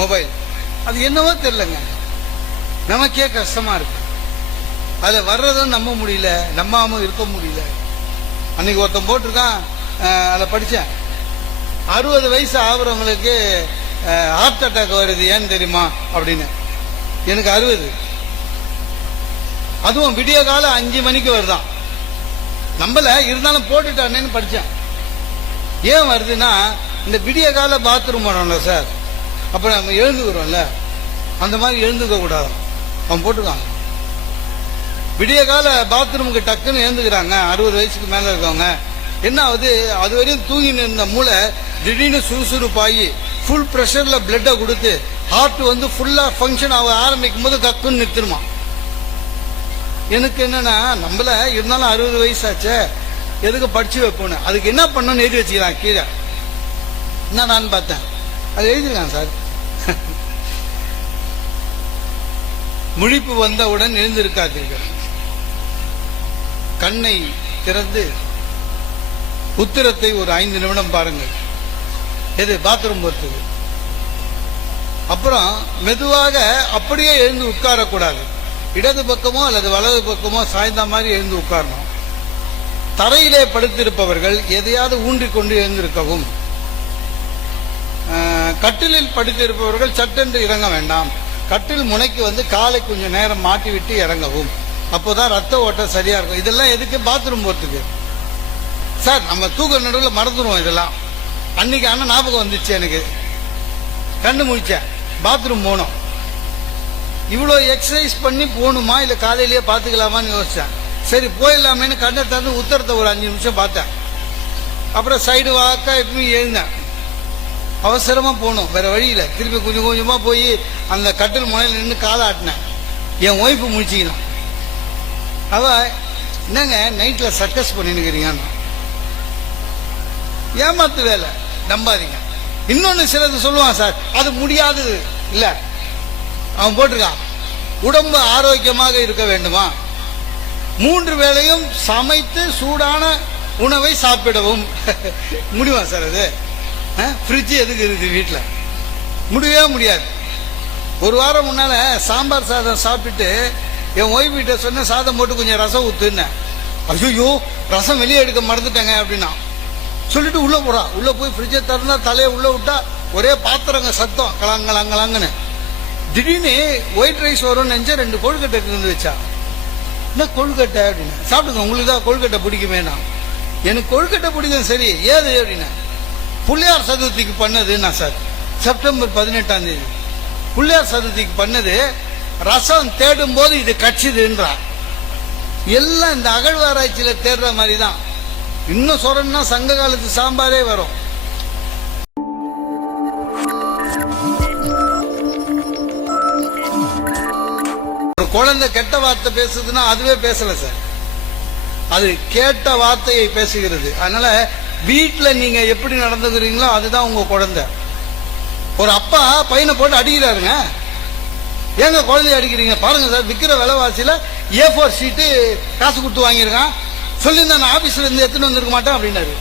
Mobile. அது என்னவோ தெரிலங்க நமக்கே கஷ்டமா இருக்கு. அதில் வர்றதும் நம்ப முடியல நம்பாமல் இருக்க முடியல. அன்னைக்கு ஒருத்தன் போட்டிருக்கான் அதில் அதை படித்தேன் அறுபது வயசு ஆகுறவங்களுக்கு ஹார்ட் அட்டாக் வருது ஏன்னு தெரியுமா? அப்படின்னு. எனக்கு அறுபது. அதுவும் விடிய காலம் அஞ்சு மணிக்கு வருதான். நம்பல இருந்தாலும் போட்டுட்டானேன்னு படித்தேன் ஏன் வருதுன்னா இந்த விடிய கால பாத்ரூம் போனோம்ல சார் அப்புறம் நம்ம எழுந்துக்கிறோம்ல. அந்த மாதிரி எழுந்துக்க கூடாது. அவன் போட்டுருக்காங்க விடிய கால பாத்ரூமுக்கு டக்குன்னு எழுந்துக்கிறாங்க. அறுபது வயசுக்கு மேல இருக்கவங்க. என்ன ஆகுது அது வரையும் தூங்கின்னு இருந்த மூளை திடீர்னு சுறுசுறுப்பாகி ஃபுல் ப்ரெஷர்ல பிளட்டை கொடுத்து ஹார்ட் வந்து ஃபுல்லா ஃபங்க்ஷன் ஆக ஆரம்பிக்கும் போது கக்குன்னு நிறுத்துருமா எனக்கு என்னன்னா நம்மள இருந்தாலும் அறுபது வயசாச்சே எதுக்கு படிச்சு வைப்போன்னு? அதுக்கு என்ன பண்ணணும்னு எழுதி வச்சுக்கலாம் கீழே. என்ன நான் பார்த்தேன். அது எழுதிருக்கான் சார். முழிப்பு வந்தவுடன் எழுந்திருக்காதீர்கள். கண்ணை திறந்து உத்திரத்தை ஒரு ஐந்து நிமிடம் பாருங்கள். எது பாத்ரூம் போறதுக்கு அப்புறம் மெதுவாக அப்படியே எழுந்து உட்காரக்கூடாது. இடது பக்கமோ அல்லது வலது பக்கமோ சாய்ந்த மாதிரி எழுந்து உட்காரணும். தரையிலே படுத்திருப்பவர்கள் எதையாவது ஊன்றிக்கொண்டு எழுந்திருக்கவும். கட்டிலில் படுத்திருப்பவர்கள் சட்டென்று இறங்க வேண்டாம். கட்டில் முனைக்கு வந்து காலை கொஞ்சம் நேரம் மாட்டி விட்டு இறங்கவும். அப்போதான் ரத்த ஓட்டம் சரியா இருக்கும். இதெல்லாம் எதுக்கு? பாத்ரூம் போறதுக்கு. சார் நம்ம தூக்க நடுவில் மறந்துடுவோம் இதெல்லாம். அன்னைக்கு ஆனால் ஞாபகம் வந்துச்சு எனக்கு. கண்ணு முழிச்சேன் பாத்ரூம் போனோம். இவ்வளோ எக்ஸசைஸ் பண்ணி போகணுமா? இல்லை காலையிலேயே பார்த்துக்கலாமான்னு யோசித்தேன் சரி போயிடலாமேன்னு கண்ணை திறந்து உத்தரத்தை ஒரு அஞ்சு நிமிஷம் பார்த்தேன். அப்புறம் சைடு வாக்கா எப்படி எழுந்தேன். அவசரமாக போகணும். வேறு வழியில் திருப்பி கொஞ்சம் கொஞ்சமாக போய் அந்த கட்டில் முனையில் நின்று காலை ஆட்டினேன். என் ஒய்ஃபு முடிச்சிக்கலாம் அவள் என்னங்க நைட்டில் சர்க்கஸ் பண்ணினுக்கிறீங்கன்னு. ஏமாத்து வேலை. நம்பாதீங்க. இன்னொன்று சிலது சொல்லுவான் சார் அது முடியாதது. இல்லை. அவன் போட்டிருக்கான். உடம்பு ஆரோக்கியமாக இருக்க வேண்டுமா? மூன்று வேளையும் சமைத்து சூடான உணவை சாப்பிடவும். முடியுமா சார் அது? ஃப்ரிட்ஜ் எதுக்கு இருக்குது வீட்டில் முடியவே முடியாது. ஒரு வாரம் முன்னால் சாம்பார் சாதம் சாப்பிட்டுட்டு என் ஒய்ஃப் கிட்ட சொன்ன சாதம் போட்டு கொஞ்சம் ரசம் ஊத்துன்னேன் ஐயோ ரசம் வெளியே எடுக்க மறந்துட்டேங்க அப்படின்னா சொல்லிட்டு உள்ளே போகிறா உள்ளே போய் ஃப்ரிட்ஜை திறந்தா தலையை உள்ளே விட்டா ஒரே பாத்திரங்க சத்தம் கலாங்கலாங்கலாங்கன்னு திடீர்னு ஒயிட் ரைஸ் வரும்னு நினச்சா ரெண்டு கொழுக்கட்டை இருந்து வச்சா. என்ன கொழுக்கட்டை? அப்படின்னு சாப்பிடுங்க உங்களுக்கு தான் கொழுக்கட்டை பிடிக்குமே நான் எனக்கு கொழுக்கட்டை பிடிக்கும் சரி. ஏது? அப்படின்னு புள்ளியார் சதுர்த்திக்கு பண்ணது என்ன சார். செப்டம்பர் பதினெட்டாம் தேதி. புள்ளியார் சதுர்த்திக்கு பண்ணது ரசம் தேடும் போது இது கட்சிதுன்றார் எல்லாம் இந்த அகழ்வாராய்ச்சியில தேடுற மாதிரி தான் இன்னும் சொல்லணும்னா சங்க காலத்து சாம்பாரே வரும். ஒரு குழந்தை கெட்ட வார்த்தை பேசுதுன்னா அதுவே பேசல சார். அது கேட்ட வார்த்தையை பேசுகிறது. அதனால வீட்டில் நீங்க எப்படி நடந்துக்கிறீங்களோ அதுதான் உங்க குழந்தை. ஒரு அப்பா பையனை போட்டு அடிக்கிறாருங்க. ஏங்க குழந்தைய அடிக்கிறீங்க? பாருங்க சார் விற்கிற விலைவாசியில ஏ ஃபோர் ஷீட்டு காசு கொடுத்து வாங்கியிருக்கான். சொல்லியிருந்தா நான் ஆபீஸ்ல இருந்து எடுத்துட்டு வந்திருக்க மாட்டேன் அப்படின்னாரு.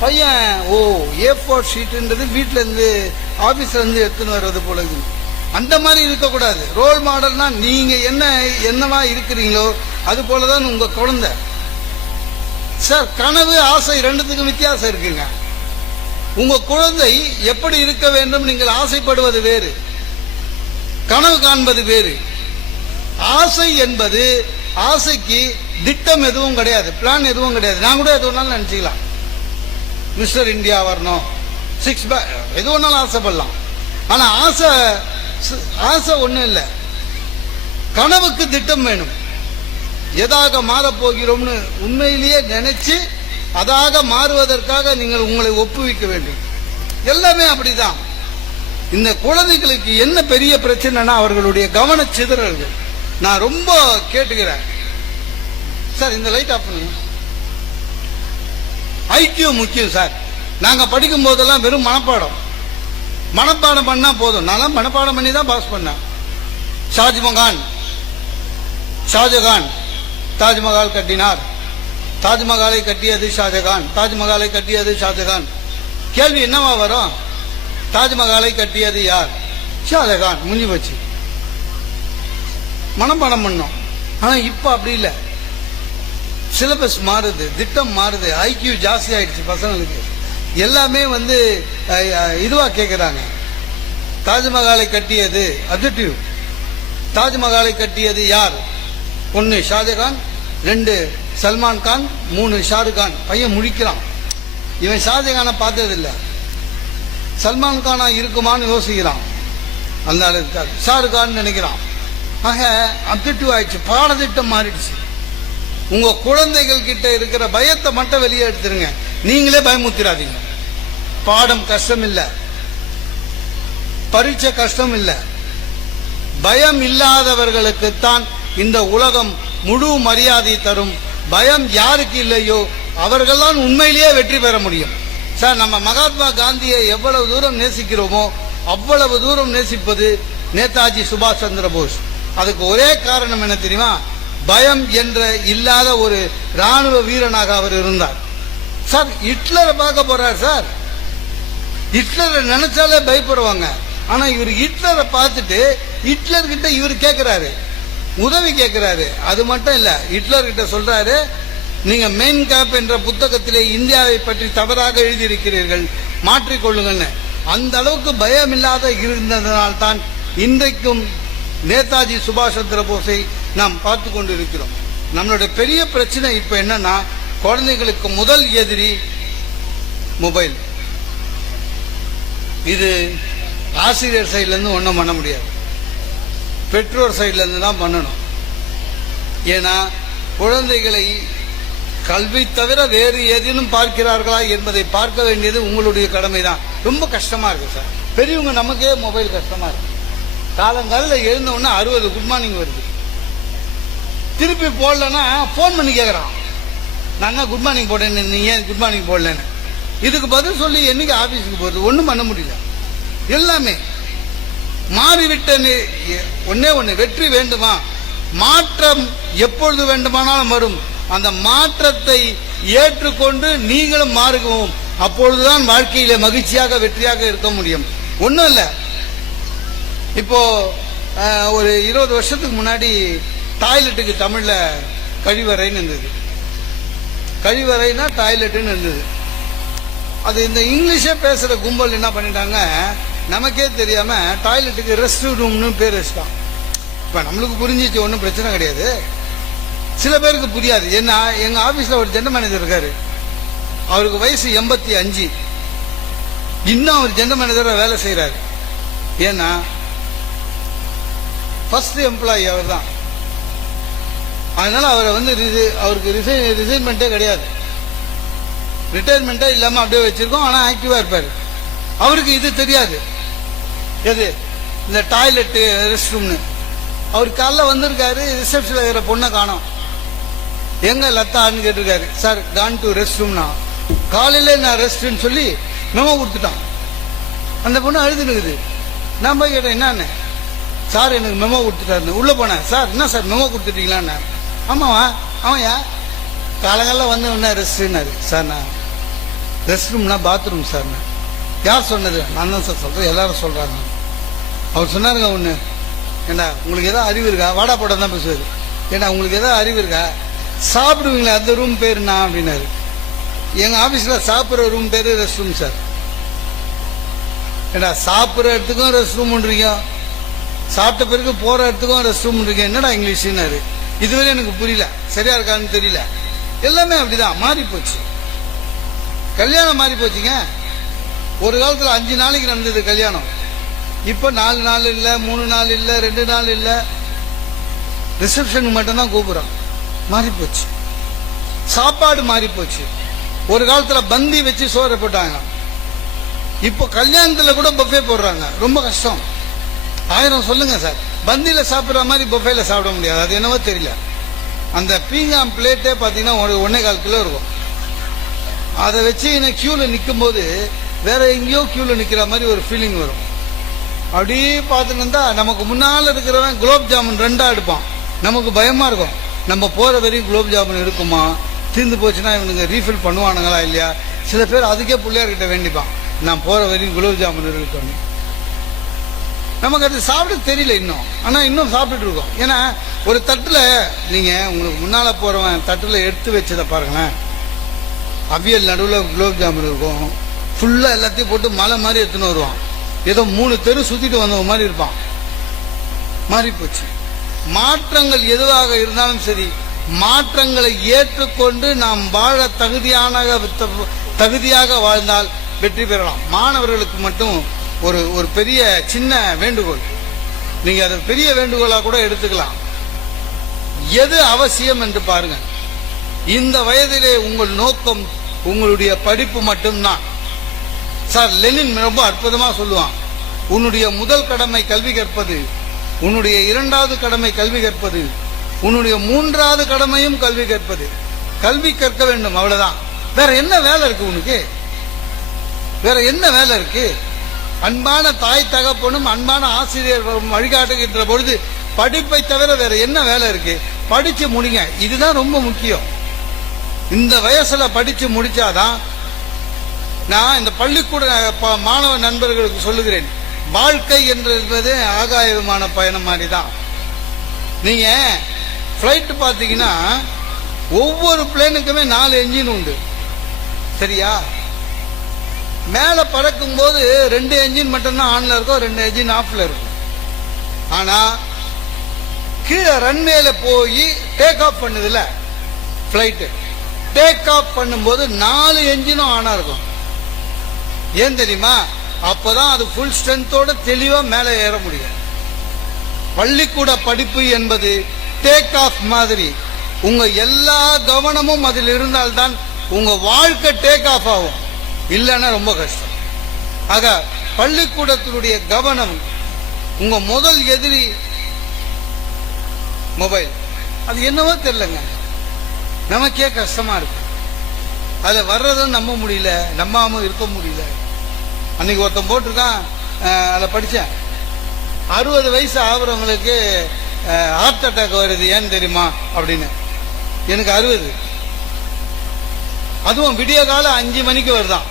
பையன் ஓ ஏ ஃபோர் ஷீட்டுன்றது வீட்டுல இருந்து ஆபீஸ்ல இருந்து எடுத்துன்னு வர்றது போல இருக்குது. அந்த மாதிரி இருக்கக்கூடாது. ரோல் மாடல்னா நீங்க என்ன என்னவா இருக்கிறீங்களோ அது போலதான் உங்க குழந்தை. சார் கனவு ஆசை ரெண்டுத்துக்கும் வித்தியாசம் இருக்குங்க. உங்க குழந்தை எப்படி இருக்க வேண்டும் நீங்கள் ஆசைப்படுவது வேறு. கனவு காண்பது வேறு. ஆசை என்பது ஆசைக்கு திட்டம் எதுவும் கிடையாது பிளான் எதுவும் கிடையாது. நான் கூட எது வேணாலும் நினச்சிக்கலாம். மிஸ்டர் இந்தியா வரணும். சிக்ஸ் பேக் எது வேணாலும் ஆசைப்படலாம். ஆனால் ஆசை ஆசை ஒன்றும் இல்லை. கனவுக்கு திட்டம் வேணும். எதாக மாறப் போகிறோம்னு உண்மையிலேயே நினைச்சு அதாக மாறுவதற்காக நீங்கள் உங்களை ஒப்புவிக்க வேண்டும். எல்லாமே அப்படிதான். இந்த குழந்தைகளுக்கு என்ன பெரிய பிரச்சனைனா அவர்களுடைய கவன சிதறல்கள் நான் ரொம்ப கேட்டுக்கிறேன். சார் இந்த லைட் ஆஃப் பண்ணுங்க. ஐக்கியம் முக்கியம் சார். நாங்க படிக்கும் போதெல்லாம் வெறும் மனப்பாடம். மனப்பாடம் பண்ணா போதும். நான் மனப்பாடம் பண்ணி தான் பாஸ் பண்ணேன். ஷாஜ்மகான் ஷாஜகான். தாஜ்மஹால் கட்டினார். தாஜ்மஹாலை கட்டியது ஷாஜகான். தாஜ்மஹாலை கட்டியது ஷாஜகான். கேள்வி என்னவா வரும்? தாஜ்மஹாலை கட்டியது யார்? ஷாஜகான். முடிஞ்சு போச்சு. பணம் பண்ணோம். ஆனா இப்ப அப்படி இல்லை. சிலபஸ் மாறுது திட்டம் மாறுது ஐக்கியூ ஜாஸ்தி ஆயிடுச்சு பசங்களுக்கு. எல்லாமே வந்து இதுவாக இதுவா கேட்குறாங்க தாஜ்மஹாலை கட்டியது அப்ஜெக்டிவ் தாஜ்மஹாலை கட்டியது யார்? ஒன்று ஷாஜகான் ரெண்டு சல்மான் கான் மூணு ஷாருக் கான். பையன் முழிக்கிறான். இவன் ஷாஜகானை பார்த்ததில்லை. சல்மான் கானா இருக்குமான்னு யோசிக்கிறான். அந்த ஆளு இருக்காது ஷாருக் கான் நினைக்கிறான். ஆக அப்ஜெக்டிவ் ஆயிடுச்சு. பாடத்திட்டம் மாறிடுச்சு. உங்க குழந்தைகள் கிட்ட இருக்கிற பயத்தை மட்டும் வெளியே எடுத்துருங்க. நீங்களே பயமுத்திராதீங்க பாடம் கஷ்டம் இல்லை பரீட்சை கஷ்டம் இல்லை பயம் இல்லாதவர்களுக்குத்தான் இந்த உலகம் முழு மரியாதை தரும். பயம் யாருக்கு இல்லையோ அவர்கள்தான் உண்மையிலேயே வெற்றி பெற முடியும். சார் நம்ம மகாத்மா காந்தியை எவ்வளவு தூரம் நேசிக்கிறோமோ அவ்வளவு தூரம் நேசிப்பது நேதாஜி சுபாஷ் சந்திர போஸ். அதுக்கு ஒரே காரணம் என்ன தெரியுமா? பயம் என்ற இல்லாத ஒரு ராணுவ வீரனாக அவர் இருந்தார். சார் ஹிட்லரை பார்க்க போறார் சார். ஹிட்லரை நினைச்சாலே பயப்படுவாங்க. ஆனா இவர் ஹிட்லரை பார்த்துட்டு ஹிட்லர்கிட்ட இவர் கேட்கிறாரு உதவி கேட்கிறாரு அது மட்டும் இல்ல ஹிட்லர் கிட்ட சொல்றாரு நீங்க மெயின் கேப் என்ற புத்தகத்திலே இந்தியாவை பற்றி தவறாக எழுதியிருக்கிறீர்கள். மாற்றிக்கொள்ளுங்கன்னு அந்த அளவுக்கு பயம் இல்லாத இருந்ததனால் தான் இன்றைக்கும் நேதாஜி சுபாஷ் சந்திர போஸை நாம் பார்த்து கொண்டு இருக்கிறோம் நம்மளுடைய பெரிய பிரச்சனை இப்ப என்னன்னா குழந்தைகளுக்கு முதல் எதிரி மொபைல். இது ஆசிரியர் சைட்லேருந்து ஒன்றும் பண்ண முடியாது. பெற்றோர் சைட்லேருந்து தான் பண்ணணும். ஏன்னா குழந்தைகளை கல்வி தவிர வேறு ஏதேனும் பார்க்கிறார்களா என்பதை பார்க்க வேண்டியது உங்களுடைய கடமை தான் ரொம்ப கஷ்டமாக இருக்குது சார் பெரியவங்க நமக்கே மொபைல் கஷ்டமாக இருக்கு. காலங்காலில் எழுந்தவுடனே அறுபது குட் மார்னிங் வருது. திருப்பி போடலன்னா ஃபோன் பண்ணி கேட்குறான் நான் என்ன குட் மார்னிங் போட்டேன்னு நீ ஏன் குட் மார்னிங் போடலன்னு? இதுக்கு பதில் சொல்லி என்னைக்கு ஆஃபீஸுக்கு போகிறது ஒன்றும் பண்ண முடியல. எல்லாமே. மாறிவிட்ட நி- ஒன்று வெற்றி வேண்டுமா? மாற்றம் எப்பொழுது வேண்டுமானாலும் வரும். அந்த மாற்றத்தை ஏற்றுக்கொண்டு நீங்களும் மாறுகவும். அப்பொழுதுதான் வாழ்க்கையில மகிழ்ச்சியாக வெற்றியாக இருக்க முடியும். ஒன்றும் இல்லை. இப்போ ஒரு இருபது வருஷத்துக்கு முன்னாடி டாய்லெட்டுக்கு தமிழ்ல கழிவறைன்னு இருந்தது. கழிவறைனா டாய்லெட்டுன்னு இருந்தது. அது இந்த இங்கிலீஷே பேசுற கும்பல் என்ன பண்ணிட்டாங்க? நமக்கே தெரியாம டாய்லெட்டுக்கு ரெஸ்ட் ரூம்னு பேர் வச்சுட்டான். இப்ப நம்மளுக்கு புரிஞ்சிச்சு ஒன்றும் பிரச்சனை கிடையாது. சில பேருக்கு புரியாது. என்ன எங்க ஆபீஸ்ல ஒரு ஜெனரல் மேனேஜர் இருக்காரு. அவருக்கு வயசு எண்பத்தி அஞ்சு. இன்னும் அவர் ஜெனரல் மேனேஜராக வேலை செய்யறாரு ஏன்னா ஃபர்ஸ்ட் எம்ப்ளாயி அவர் தான் அதனால அவரை வந்து அவருக்கு ரிசைன் ரிசைன்மெண்ட்டே கிடையாது. ரிட்டையர்மெண்ட்டே இல்லாம அப்படியே வச்சிருக்கோம் ஆனா ஆக்டிவா இருப்பாரு. அவருக்கு இது தெரியாது. எது? இந்த டாய்லெட்டு ரெஸ்ட் ரூம்னு அவர் காலைல வந்திருக்காரு ரிசப்ஷன்ல இருக்கிற பொண்ணை காணோம். எங்க லத்தான்னு கேட்டிருக்காரு சார் கான் டு ரெஸ்ட் ரூம்னா காலையில நான் ரெஸ்ட்னு சொல்லி மெமோ கொடுத்துட்டான். அந்த பொண்ணு அழுதுனுக்குது நான் போய் கேட்டேன் என்னன்னு? சார் எனக்கு மெமோ கொடுத்துட்டாரு உள்ள போனேன் சார் என்ன சார் மெமோ கொடுத்துட்டீங்களான்னு? ஆமாவா ஆமாயா காலங்களில் வந்து என்ன ரெஸ்ட்னாரு சார் நான் ரெஸ்ட் ரூம்னா பாத்ரூம் சார் யார் சொன்னது? நான் தான் சார் சொல்றேன் எல்லாரும் சொல்றாங்க. அவர் சொன்னாருங்க ஒன்று ஏண்டா உங்களுக்கு எதாவது அறிவு இருக்கா? வாடா படம் தான் பேசுவார். ஏண்டா உங்களுக்கு எதாவது அறிவு இருக்கா? சாப்பிடுவீங்களா? அந்த ரூம் பேருண்ணா அப்படின்னாரு. எங்கள் ஆஃபீஸில் சாப்பிட்ற ரூம் பேர் ரெஸ்ட் ரூம் சார் ஏண்டா சாப்பிட்ற இடத்துக்கும் ரெஸ்ட் ரூம்ன்றீங்க சாப்பிட்ட பிறகு போகிற இடத்துக்கும் ரெஸ்ட் ரூம்ன்றீங்க என்னடா இங்கிலீஷ்னாரு? இதுவரை எனக்கு புரியல. சரியா இருக்கான்னு தெரியல. எல்லாமே அப்படிதான். மாறி போச்சு. கல்யாணம் மாறி போச்சுங்க. ஒரு காலத்தில் அஞ்சு நாளைக்கு நடந்தது கல்யாணம். இப்போ நாலு நாள் இல்லை மூணு நாள் இல்லை ரெண்டு நாள் இல்லை. ரிசப்ஷனுக்கு மட்டும்தான் கூப்பிடுறோம் மாறி போச்சு. சாப்பாடு மாறி போச்சு. ஒரு காலத்துல பந்தி வச்சு சோறு போட்டாங்க. இப்போ கல்யாணத்துல கூட பஃபே போடுறாங்க. ரொம்ப கஷ்டம். ஆயிரம் சொல்லுங்க சார். பந்தியில சாப்பிடுற மாதிரி பஃபேல சாப்பிட முடியாது. அது என்னவோ தெரியல. அந்த பீங்காம் பிளேட்டே பார்த்தீங்கன்னா ஒரு ஒன்னே கால் கிலோ இருக்கும். அதை வச்சு எனக்கு க்யூவில் நிற்கும் போது வேற எங்கேயோ க்யூவில் நிற்கிற மாதிரி ஒரு ஃபீலிங் வரும். அப்படியே பார்த்துட்டு இருந்தால் நமக்கு முன்னால் இருக்கிறவன் குலோப் ஜாமுன் ரெண்டாக எடுப்பான். நமக்கு பயமாக இருக்கும். நம்ம போகிற வரையும் குலோப் ஜாமுன் இருக்குமா? தீர்ந்து போச்சுன்னா இவனுங்க ரீஃபில் பண்ணுவானுங்களா இல்லையா? சில பேர் அதுக்கே பிள்ளையார்கிட்ட வேண்டிப்பான். நான் போகிற வரையும் குலோப் ஜாமுன் இருக்கணும் நமக்கு அது சாப்பிட தெரியல இன்னும். ஆனால் இன்னும் சாப்பிட்டுட்டு இருக்கோம். ஏன்னா ஒரு தட்டில் நீங்கள் உங்களுக்கு முன்னால் போகிறவன் தட்டில் எடுத்து வச்சதை பாருங்களேன். அவியல் நடுவில் குலோப் ஜாமுன் இருக்கும். ஃபுல்லாக எல்லாத்தையும் போட்டு மலை மாதிரி எடுத்துன்னு வருவான். ஏதோ மூணு தெரு சுத்திட்டு வந்த மாதிரி இருப்பான். மாறி போச்சு. மாற்றங்கள் எதுவாக இருந்தாலும் சரி மாற்றங்களை ஏற்றுக்கொண்டு நாம் வாழ தகுதியான தகுதியாக வாழ்ந்தால் வெற்றி பெறலாம். மாணவர்களுக்கு மட்டும் ஒரு ஒரு பெரிய சின்ன வேண்டுகோள். நீங்க அதை பெரிய வேண்டுகோளா கூட எடுத்துக்கலாம். எது அவசியம் என்று பாருங்க இந்த வயதிலே உங்கள் நோக்கம் உங்களுடைய படிப்பு மட்டும்தான். சார் லெனின் ரொம்ப அற்புதமா சொல்லுவான். உன்னுடைய முதல் கடமை கல்வி கற்பது உன்னுடைய இரண்டாவது கடமை கல்வி கற்பது உன்னுடைய மூன்றாவது கடமையும் கல்வி கற்பது. கல்வி கற்க வேண்டும் அவ்வளவுதான். வேற என்ன வேலை இருக்கு உனக்கு? வேற என்ன வேலை இருக்கு? அன்பான தாய் தகப்பனும் அன்பான ஆசிரியர் வழிகாட்டுகின்ற பொழுது படிப்பை தவிர வேற என்ன வேலை இருக்கு? படிச்சு முடிங்க. இதுதான் ரொம்ப முக்கியம். இந்த வயசுல படிச்சு முடிச்சாதான் நான் இந்த பள்ளிக்கூட மாணவ நண்பர்களுக்கு சொல்லுகிறேன். வாழ்க்கை என்பது ஆகாய விமான பயணம் மாதிரி தான் நீங்க ஃப்ளைட்டு பார்த்தீங்கன்னா ஒவ்வொரு பிளேனுக்குமே நாலு என்ஜின் உண்டு. சரியா? மேலே பறக்கும் போது ரெண்டு என்ஜின் மட்டும்தான் ஆன்ல இருக்கும் ரெண்டு என்ஜின் ஆஃப்ல இருக்கும். ஆனா கீழே ரன்வேல போய் டேக் ஆஃப் பண்ணுதுல ஃப்ளைட்டு டேக் ஆஃப் பண்ணும்போது நாலு என்ஜினும் ஆனா இருக்கும். ஏன் தெரியுமா? அப்பதான் அது ஃபுல் ஸ்ட்ரென்த்தோட தெளிவா மேலே ஏற முடியும். பள்ளிக்கூட படிப்பு என்பது டேக் ஆஃப் மாதிரி. உங்க எல்லா கவனமும் அதில் இருந்தால்தான் உங்க வாழ்க்கை டேக் ஆஃப் ஆகும். இல்லைன்னா ரொம்ப கஷ்டம். ஆக பள்ளிக்கூடத்தினுடைய கவனம் உங்க முதல் எதிரி மொபைல் அது என்னவோ தெரியலங்க. நமக்கே கஷ்டமா இருக்கு. அதில் வர்றதும் நம்ப முடியல நம்பாம இருக்க முடியல. அன்னைக்கு ஒருத்தன் போட்டிருக்கான் அதில் அதை அறுபது வயசு ஆகுறவங்களுக்கு ஹார்ட் அட்டாக் வருது ஏன்னு தெரியுமா? அப்படின்னு. எனக்கு அறுபது. அதுவும் விடிய காலம் அஞ்சு மணிக்கு வருதான்.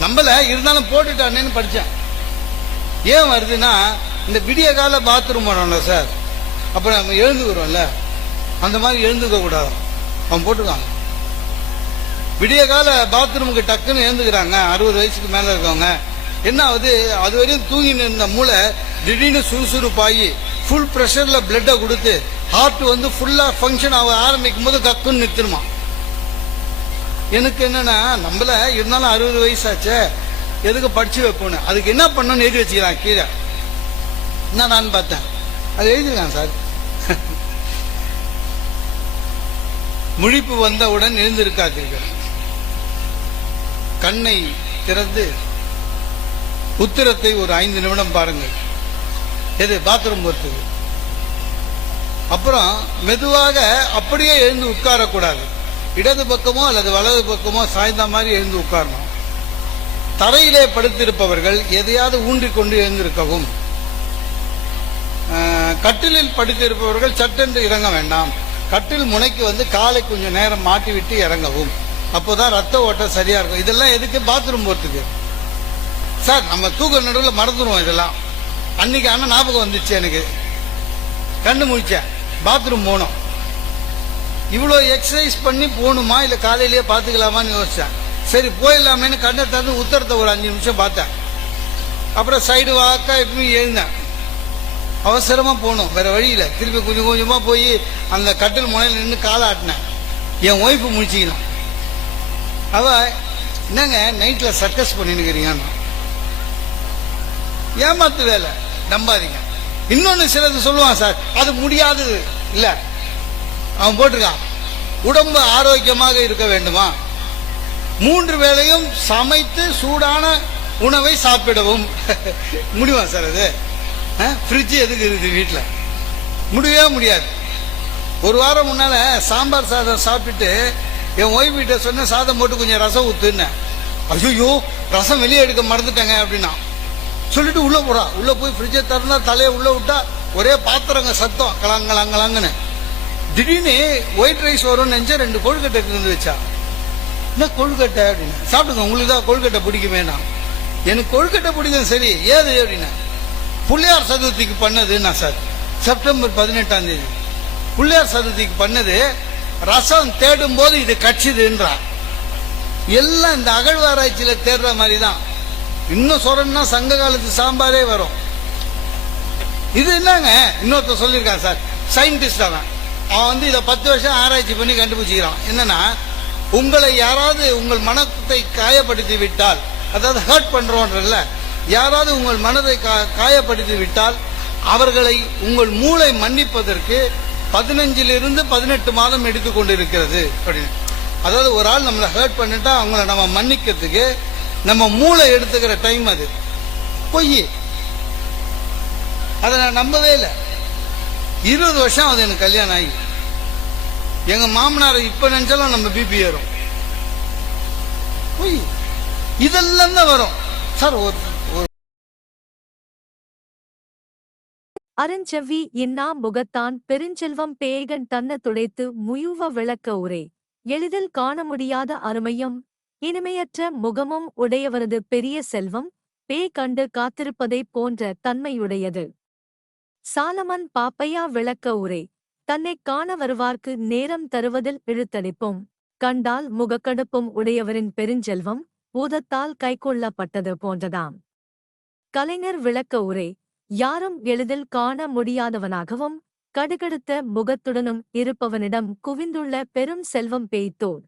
நம்மள இருந்தாலும் போட்டுட்டானேன்னு படித்தேன் ஏன் வருதுன்னா இந்த விடிய கால பாத்ரூம் போனோம்ல சார் அப்புறம் நம்ம எழுந்துக்கிறோம்ல. அந்த மாதிரி எழுந்துக்க கூடாது. அவன் போட்டுருக்காங்க விடிய கால பாத்ரூமுக்கு டக்குன்னு எழுந்துக்கிறாங்க. அறுபது வயசுக்கு மேல இருக்கவங்க. என்ன ஆகுது அது வரையும் தூங்கின்னு இருந்த மூளை திடீர்னு சுறுசுறுப்பாகி ஃபுல் ப்ரெஷர்ல பிளட்டை கொடுத்து ஹார்ட் வந்து ஃபுல்லா ஃபங்க்ஷன் ஆக ஆரம்பிக்கும் போது கக்குன்னு நிறுத்தணுமா எனக்கு என்னன்னா நம்மள இருந்தாலும் அறுபது வயசாச்சே எதுக்கு படிச்சு வைப்போன்னு? அதுக்கு என்ன பண்ணணும்னு எழுதி வச்சுக்கிறான் கீழே. என்ன நான் பார்த்தேன்? அது எழுதிருக்கான் சார். முழிப்பு வந்தவுடன் எழுந்திருக்காதீர்கள். கண்ணை திறந்து உத்திரத்தை ஒரு ஐந்து நிமிடம் பாருங்கள். எது? பாத்ரூம் போகிறது அப்புறம் மெதுவாக அப்படியே எழுந்து உட்காரக்கூடாது. இடது பக்கமோ அல்லது வலது பக்கமோ சாய்ந்த மாதிரி எழுந்து உட்காரணும். தரையிலே படுத்திருப்பவர்கள் எதையாவது ஊன்றிக்கொண்டு எழுந்திருக்கவும். கட்டிலில் படுத்திருப்பவர்கள் சட்டென்று இறங்க வேண்டாம். கட்டில் முனைக்கு வந்து காலை கொஞ்சம் நேரம் மாட்டிவிட்டு இறங்கவும். அப்போ அப்போதான் ரத்த ஓட்டம் சரியா இருக்கும். இதெல்லாம் எதுக்கு? பாத்ரூம் போறதுக்கு. சார் நம்ம தூக்க நடுவில் மறந்துடுவோம் இதெல்லாம். அன்னைக்கு ஆனால் ஞாபகம் வந்துச்சு எனக்கு. கண்ணு முழிச்சேன் பாத்ரூம் போனோம். இவ்வளோ எக்ஸசைஸ் பண்ணி போகணுமா? இல்லை காலையிலேயே பார்த்துக்கலாமான்னு யோசித்தேன் சரி போயிடலாமேன்னு கண்ணை திறந்து உத்தரத்தை ஒரு அஞ்சு நிமிஷம் பார்த்தேன். அப்புறம் சைடு வாக்கா எப்பயும் எழுந்தேன். அவசரமாக போகணும் வேறு வழியில் திருப்பி கொஞ்சம் கொஞ்சமாக போய் அந்த கட்டில் முனையில் நின்று காலை ஆட்டினேன் என் ஒய்ஃபு முடிச்சிக்கலாம் அவ என்னங்க நைட்டில் சர்க்கஸ் பண்ணினுக்கிறீங்கன்னு. ஏமாத்து வேலை நம்பாதீங்க. இன்னொன்று சிலது சொல்லுவான் சார் அது முடியாதது இல்லை. அவன் போட்டிருக்கான் உடம்பு ஆரோக்கியமாக இருக்க வேண்டுமா? மூன்று வேளையும் சமைத்து சூடான உணவை சாப்பிடவும். முடியுமா சார் அது? ஃப்ரிட்ஜ் எதுக்கு இருக்குது வீட்டில் முடியவே முடியாது. ஒரு வாரம் முன்னால் சாம்பார் சாதம் சாப்பிட்டுட்டு என் ஓய்வு கிட்ட சொன்ன சாதம் போட்டு கொஞ்சம் ரசம் ஊத்துன்னேன் ஐயோ ரசம் வெளியே எடுக்க மறந்துட்டேங்க அப்படின்னா. சொல்லிட்டு உள்ள போறா. உள்ள போய் ஃப்ரிட்ஜை திறந்தா தலையை உள்ள விட்டா ஒரே பாத்திரங்க சத்தம் கலாங்கலாங்கலாங்கன்னு திடீர்னு ஒயிட் ரைஸ் வரும்னு நினைச்சா ரெண்டு கொழுக்கட்டை இருந்து வச்சா. என்ன கொழுக்கட்டை அப்படின்னு. சாப்பிடுங்க உங்களுக்கு தான் கொழுக்கட்டை பிடிக்க வேணாம் எனக்கு கொழுக்கட்டை பிடிக்கும் சரி ஏது அப்படின்னா. பிள்ளையார் சதுர்த்திக்கு பண்ணதுன்னா சார் செப்டம்பர் பதினெட்டாம் தேதி. பிள்ளையார் சதுர்த்திக்கு பண்ணது ரசம் தேடும் போது இது கட்சிதுன்றா எல்லாம் இந்த அகழ்வாராய்ச்சியில தேடுற மாதிரி தான் இன்னும் சொல்லணும்னா சங்க காலத்து சாம்பாரே வரும். இது என்னங்க? இன்னொருத்தர் சொல்லியிருக்கான் சார். சயின்டிஸ்ட் அவன். அவன் வந்து இதை பத்து வருஷம் ஆராய்ச்சி பண்ணி கண்டுபிடிச்சிக்கிறான். என்னன்னா உங்களை யாராவது உங்கள் மனத்தை காயப்படுத்தி விட்டால் அதாவது ஹர்ட் பண்றோன்றல்ல யாராவது உங்கள் மனதை கா- காயப்படுத்தி விட்டால் அவர்களை உங்கள் மூளை மன்னிப்பதற்கு பதினஞ்சிலிருந்து பதினெட்டு மாதம் எடுத்துக்கொண்டிருக்கிறது. அப்படின்னு. அதாவது ஒரு ஆள் நம்மளை ஹர்ட் பண்ணிட்டா அவங்கள நம்ம மன்னிக்கிறதுக்கு நம்ம மூளை எடுத்துக்கிற டைம் அது. பொய். அதை நான் நம்பவே இல்லை. இருபது வருஷம் அது எனக்கு கல்யாணம் ஆகி. எங்க மாமனார் இப்ப நினைச்சாலும் நம்ம பிபி ஏறும். பொய். இதெல்லாம் தான் வரும். சார் ஒரு அருஞ்செவ்வி இன்னா முகத்தான் பெருஞ்செல்வம் பேய்கன் தன்ன துடைத்து முயுவ விளக்க உரை. எளிதில் காண முடியாத அருமையும் இனிமையற்ற முகமும் உடையவரது பெரிய செல்வம் பேய் கண்டு காத்திருப்பதைப் போன்ற தன்மையுடையது. சாலமன் பாப்பையா விளக்க உரை. தன்னைக் காண வருவார்க்கு நேரம் தருவதில் இழுத்தடிப்பும் கண்டால் முகக்கடுப்பும் உடையவரின் பெருஞ்செல்வம் பூதத்தால் கைக்கொள்ளப்பட்டது போன்றதாம். கலைஞர் விளக்க உரை. யாரும் எளிதில் காண முடியாதவனாகவும் கடுகடுத்த முகத்துடனும் இருப்பவனிடம் குவிந்துள்ள பெரும் செல்வம் பேய்த்தோர்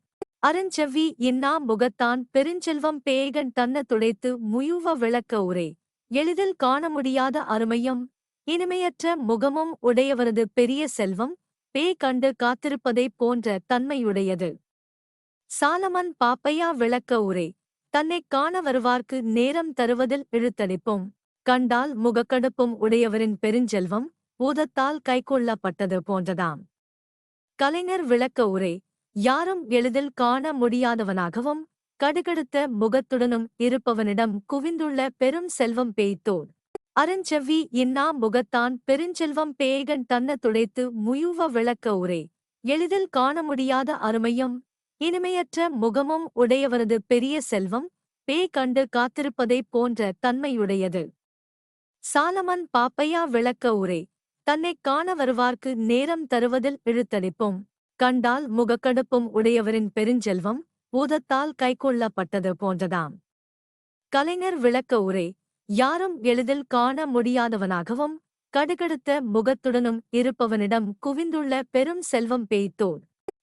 அருஞ்செவ்வி இன்னா முகத்தான் பெருஞ்செல்வம் பேய்கன் தன்ன துடைத்து முயுவ விளக்க உரை. எளிதில் காண முடியாத அருமையும் இனிமையற்ற முகமும் உடையவரது பெரிய செல்வம் பேய் கண்டு காத்திருப்பதைப் போன்ற தன்மையுடையது. சாலமன் பாப்பையா விளக்க உரை. தன்னைக் காண வருவார்க்கு நேரம் தருவதில் இழுத்தடிப்போம். கண்டால் முகக்கடுப்பும் உடையவரின் பெருஞ்செல்வம் பூதத்தால் கைக்கொள்ளப்பட்டது போன்றதாம். கலைஞர் விளக்க உரை யாரும் எளிதில் காண முடியாதவனாகவும் கடுகடுத்த முகத்துடனும் இருப்பவனிடம் குவிந்துள்ள பெரும் செல்வம் பேய்த்தோர். அருஞ்செவ்வி இன்னா முகத்தான் பெருஞ்செல்வம் பேய்கண் தன்ன துடைத்து முயுவ விளக்க உரை எளிதில் காண முடியாத அருமையும் இனிமையற்ற முகமும் உடையவரது பெரிய செல்வம் பேய் கண்டு காத்திருப்பதைப் போன்ற தன்மையுடையது. சாலமன் பாப்பையா விளக்க உரை. தன்னைக் காண வருவார்க்கு நேரம் தருவதில் இழுத்தடிப்பும். கண்டால் முகக்கடுப்பும் உடையவரின் பெருஞ்செல்வம் பூதத்தால் கைக்கொள்ளப்பட்டது போன்றதாம். கலைஞர் விளக்க உரை. யாரும் எளிதில் காண முடியாதவனாகவும் கடுகடுத்த முகத்துடனும் இருப்பவனிடம் குவிந்துள்ள பெரும் செல்வம் பேய்த்தோர்.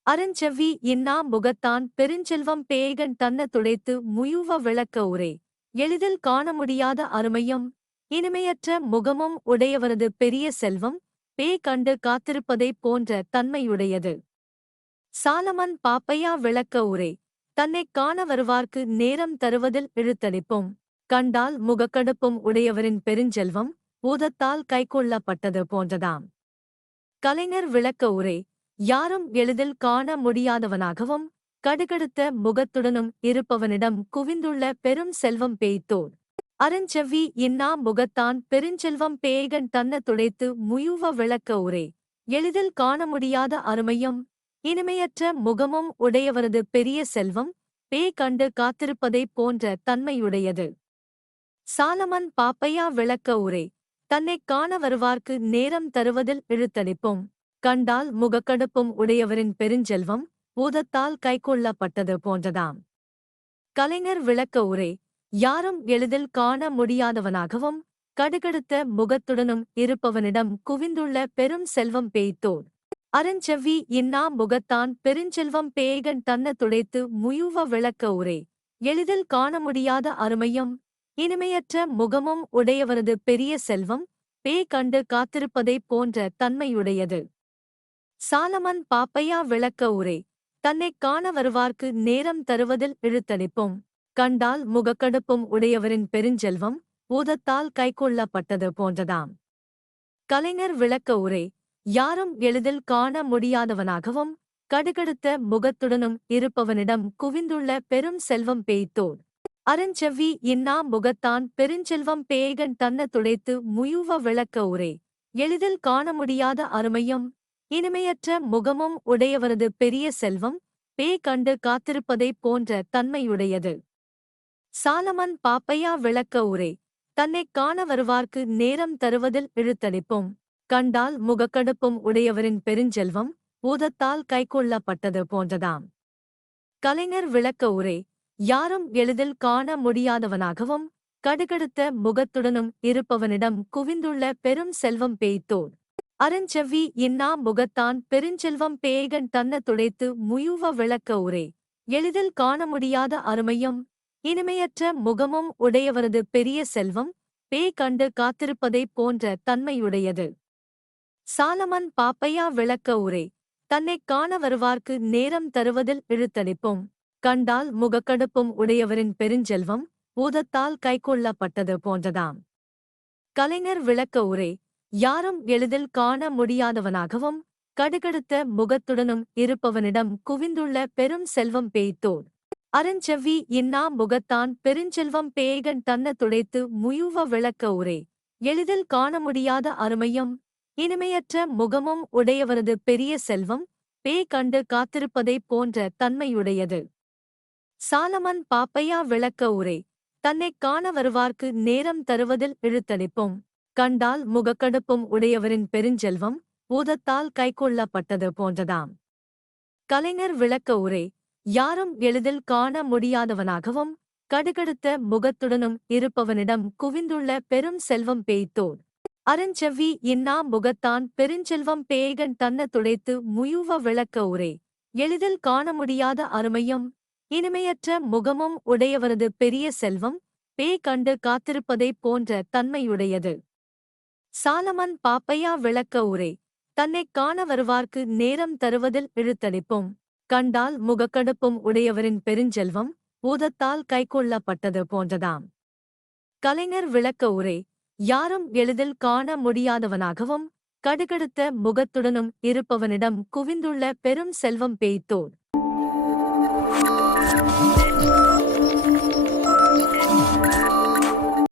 அருஞ்செவ்வி இன்னா முகத்தான் பெருஞ்செல்வம் பேய்கன் தன்ன துடைத்து முயுவ விளக்க உரை. எளிதில் காண முடியாத அருமையும் இனிமையற்ற முகமும் உடையவரது பெரிய செல்வம் பேய் கண்டு காத்திருப்பதைப் போன்ற தன்மையுடையது. சாலமன் பாப்பையா விளக்க உரை தன்னைக் காண வருவார்க்கு நேரம் தருவதில் இழுத்தடிப்பும். கண்டால் முகக்கடுப்பும் உடையவரின் பெருஞ்செல்வம் பூதத்தால் கைக்கொள்ளப்பட்டது போன்றதாம். கலைஞர் விளக்க உரை யாரும் எளிதில் காண முடியாதவனாகவும் கடுகடுத்த முகத்துடனும் இருப்பவனிடம் குவிந்துள்ள பெரும் செல்வம் பேய்த்தோர். அருஞ்செவ்வி இன்னா முகத்தான் பெருஞ்செல்வம் பேய்கன் தன்ன துடைத்து முயுவ விளக்க உரை. எளிதில் காண முடியாத அருமையும் இனிமையற்ற முகமும் உடையவரது பெரிய செல்வம் பேய் கண்டு காத்திருப்பதைப் போன்ற தன்மையுடையது. சாலமன் பாப்பையா விளக்க உரை தன்னைக் காண வருவார்க்கு நேரம் தருவதில் இழுத்தடிப்பும். கண்டால் முகக்கடுப்பும் உடையவரின் பெருஞ்செல்வம் பூதத்தால் கைக்கொள்ளப்பட்டது போன்றதாம். கலைஞர் விளக்க உரை யாரும் எளிதில் காண முடியாதவனாகவும் கடுகடுத்த முகத்துடனும் இருப்பவனிடம் குவிந்துள்ள பெரும் செல்வம் பேய்த்தோர் அருஞ்செவ்வி இன்னா முகத்தான் பெருஞ்செல்வம் பேய்கன் தன்ன துடைத்து முயுவ விளக்க உரை. எளிதில் காண முடியாத அருமையும் இனிமையற்ற முகமும் உடையவரது பெரிய செல்வம் பேய் கண்டு காத்திருப்பதைப் போன்ற தன்மையுடையது. சாலமன் பாப்பையா விளக்க உரை. தன்னைக் காண வருவார்க்கு நேரம் தருவதில் இழுத்தளிப்போம் கண்டால் முகக்கடுப்பும் உடையவரின் பெருஞ்செல்வம் பூதத்தால் கைக்கொள்ளப்பட்டது போன்றதாம். கலைஞர் விளக்க உரை யாரும் எளிதில் காண முடியாதவனாகவும் கடுகடுத்த முகத்துடனும் இருப்பவனிடம் குவிந்துள்ள பெரும் செல்வம் பேய்த்தோர். அருஞ்செவ்வி இன்னா முகத்தான் பெருஞ்செல்வம் பேய்கன் தன்ன துடைத்து முயுவ விளக்க உரை எளிதில் காண முடியாத அருமையும் இனிமையற்ற முகமும் உடையவரது பெரிய செல்வம் பேய் கண்டு காத்திருப்பதைப் போன்ற தன்மையுடையது. சாலமன் பாப்பையா விளக்க உரை. தன்னைக் காண வருவார்க்கு நேரம் தருவதில் இழுத்தடிப்பும். கண்டால் முகக்கடுப்பும் உடையவரின் பெருஞ்செல்வம் பூதத்தால் கைக்கொள்ளப்பட்டது போன்றதாம். கலைஞர் விளக்க உரை. யாரும் எளிதில் காண முடியாதவனாகவும் கடுகடுத்த முகத்துடனும் இருப்பவனிடம் குவிந்துள்ள பெரும் செல்வம் பேய்த்தோர். அருஞ்செவ்வி இன்னா முகத்தான் பெருஞ்செல்வம் பேய்கன் தன்ன துடைத்து முயுவ விளக்க உரை. எளிதில் காண முடியாத அருமையும் இனிமையற்ற முகமும் உடையவரது பெரிய செல்வம் பேய் கண்டு காத்திருப்பதைப் போன்ற தன்மையுடையது. சாலமன் பாப்பையா விளக்க உரை தன்னைக் காண வருவார்க்கு நேரம் தருவதில் இழுத்தளிப்பும் கண்டால் முகக்கடுப்பும் உடையவரின் பெருஞ்செல்வம் பூதத்தால் கைக்கொள்ளப்பட்டது போன்றதாம். கலைஞர் விளக்க உரை யாரும் எளிதில் காண முடியாதவனாகவும் கடுகடுத்த முகத்துடனும் இருப்பவனிடம் குவிந்துள்ள பெரும் செல்வம் பேய்த்தோர். அருஞ்செவ்வி இன்னா முகத்தான் பெருஞ்செல்வம் பேய்கன் தன்ன துடைத்து முயுவ விளக்க உரை. எளிதில் காண முடியாத அருமையும் இனிமையற்ற முகமும் உடையவரது பெரிய செல்வம் பேய் கண்டு காத்திருப்பதைப் போன்ற தன்மையுடையது. சாலமன் பாப்பையா விளக்க உரை. தன்னைக் காண வருவார்க்கு நேரம் தருவதில் இழுத்தடிப்பும். கண்டால் முகக்கடுப்பும் உடையவரின் பெருஞ்செல்வம் பூதத்தால் கைக்கொள்ளப்பட்டது போன்றதாம். கலைஞர் விளக்க உரை. யாரும் எளிதில் காண முடியாதவனாகவும் கடுகடுத்த முகத்துடனும் இருப்பவனிடம் குவிந்துள்ள பெரும் செல்வம் பேய்த்தோர். அருஞ்செவ்வி இன்னா முகத்தான் பெருஞ்செல்வம் பேய்கன் தன்ன துடைத்து முயுவ விளக்க உரை எளிதில் காண முடியாத அருமையும் இனிமையற்ற முகமும் உடையவரது பெரிய செல்வம் பேய் கண்டு காத்திருப்பதைப் போன்ற தன்மையுடையது. சாலமன் பாப்பையா விளக்க உரை தன்னைக் காண வருவார்க்கு நேரம் தருவதில் இழுத்தடிப்போம். கண்டால் முகக்கடுப்பும் உடையவரின் பெருஞ்செல்வம் பூதத்தால் கைக்கொள்ளப்பட்டது போன்றதாம். கலைஞர் விளக்க உரை யாரும் எளிதில் காண முடியாதவனாகவும் கடுகடுத்த முகத்துடனும் இருப்பவனிடம் குவிந்துள்ள பெரும் செல்வம் பேய்த்தோர்.